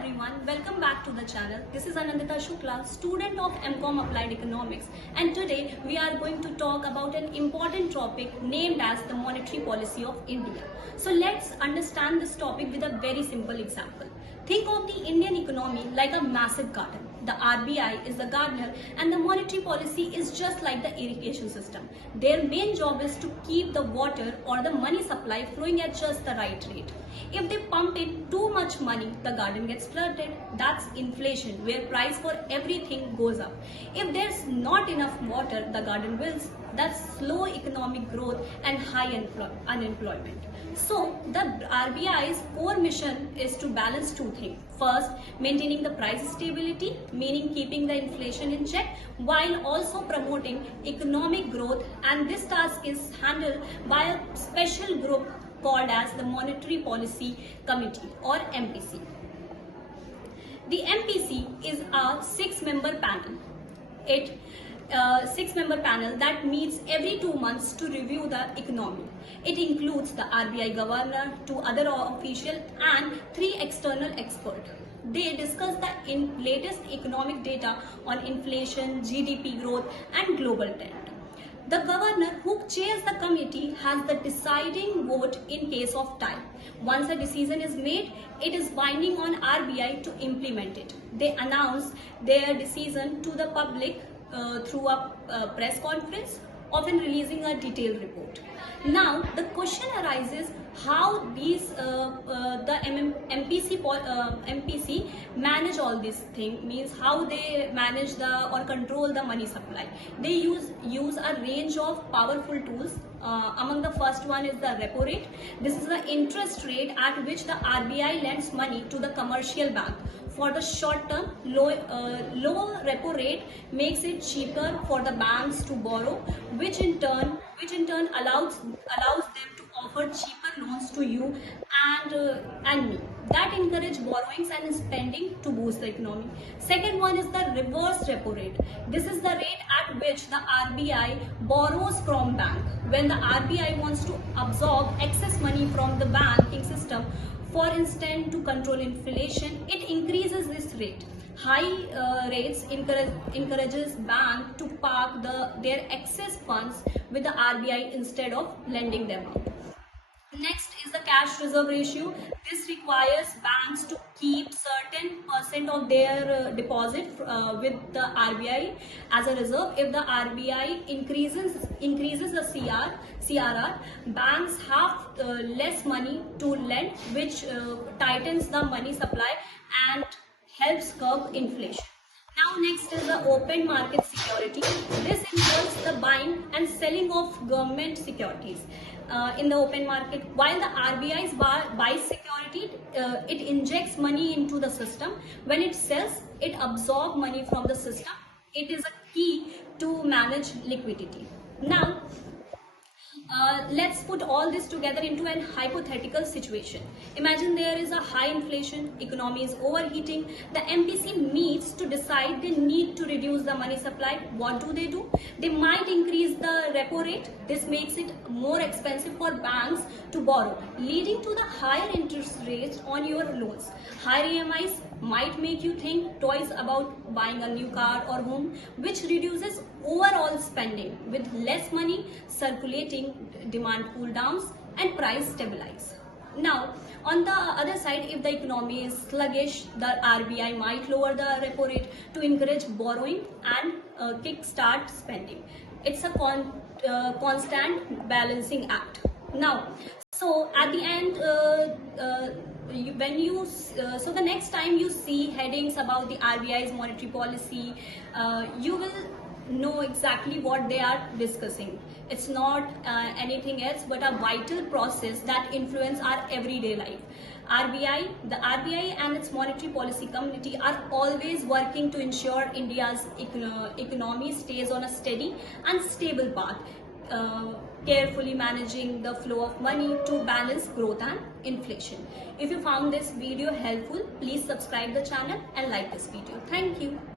everyone, welcome back to the channel. This is Anandita Shukla, student of MCOM Applied Economics, and today we are going to talk about an important topic named as the monetary policy of India. So let's understand this topic with a very simple example. Think of the Indian economy like a massive garden. The RBI is the gardener and the monetary policy is just like the irrigation system. Their main job is to keep the water or the money supply flowing at just the right rate. If they pump in too much money, the garden gets flooded. That's inflation, where price for everything goes up. If there's not enough water, the garden wilts. That's slow economic growth and high unemployment. So the RBI's core mission is to balance two things. First, maintaining the price stability, meaning keeping the inflation in check, while also promoting economic growth, and this task is handled by a special group called as the Monetary Policy Committee or MPC. The MPC is a six-member panel. Six-member panel that meets every 2 months to review the economy. It includes the RBI governor, two other officials, and 3 external experts. They discuss the latest economic data on inflation, GDP growth, and global trend. The governor, who chairs the committee, has the deciding vote in case of tie. Once a decision is made, it is binding on RBI to implement it. They announce their decision to the public through a press conference, often releasing a detailed report. Now, the question arises how these the MPC manage all these things, means how they manage or control the money supply. They use a range of powerful tools. Among the first one is the repo rate. This is the interest rate at which the RBI lends money to the commercial bank. For the short term, low repo rate makes it cheaper for the banks to borrow, which in turn allows them to offer cheaper loans to you and me. That encourage borrowings and spending to boost the economy. Second one is the reverse repo rate. This is the rate at which the RBI borrows from bank. When the RBI wants to absorb excess money from the banking system, for instance, to control inflation, it increases this rate. High rates encourages banks to park their excess funds with the RBI instead of lending them out. Next is the cash reserve ratio. This requires banks to keep certain percent of their deposit with the RBI as a reserve. If the RBI increases the CRR, banks have less money to lend, which tightens the money supply and helps curb inflation. Now next is the open market security. This involves the buying and selling of government securities in the open market. While the RBI buys security, it injects money into the system. When it sells, it absorbs money from the system. It is a key to manage liquidity. Now, let's put all this together into an hypothetical situation. Imagine there is a high inflation, economy is overheating. The MPC meets to decide they need to reduce the money supply. What do? They might increase the repo rate. This makes it more expensive for banks to borrow, leading to the higher interest rates on your loans. Higher EMIs might make you think twice about buying a new car or home, which reduces overall spending. With less money circulating, demand cool downs and price stabilize. Now, on the other side, if the economy is sluggish, the RBI might lower the repo rate to encourage borrowing and kickstart spending. It's a constant balancing act. Now, so at the end, so the next time you see headings about the RBI's monetary policy, you will know exactly what they are discussing. It's not anything else but a vital process that influences our everyday life. The RBI and its monetary policy committee are always working to ensure India's economy stays on a steady and stable path, carefully managing the flow of money to balance growth and inflation. If you found this video helpful, please subscribe the channel and like this video. Thank you.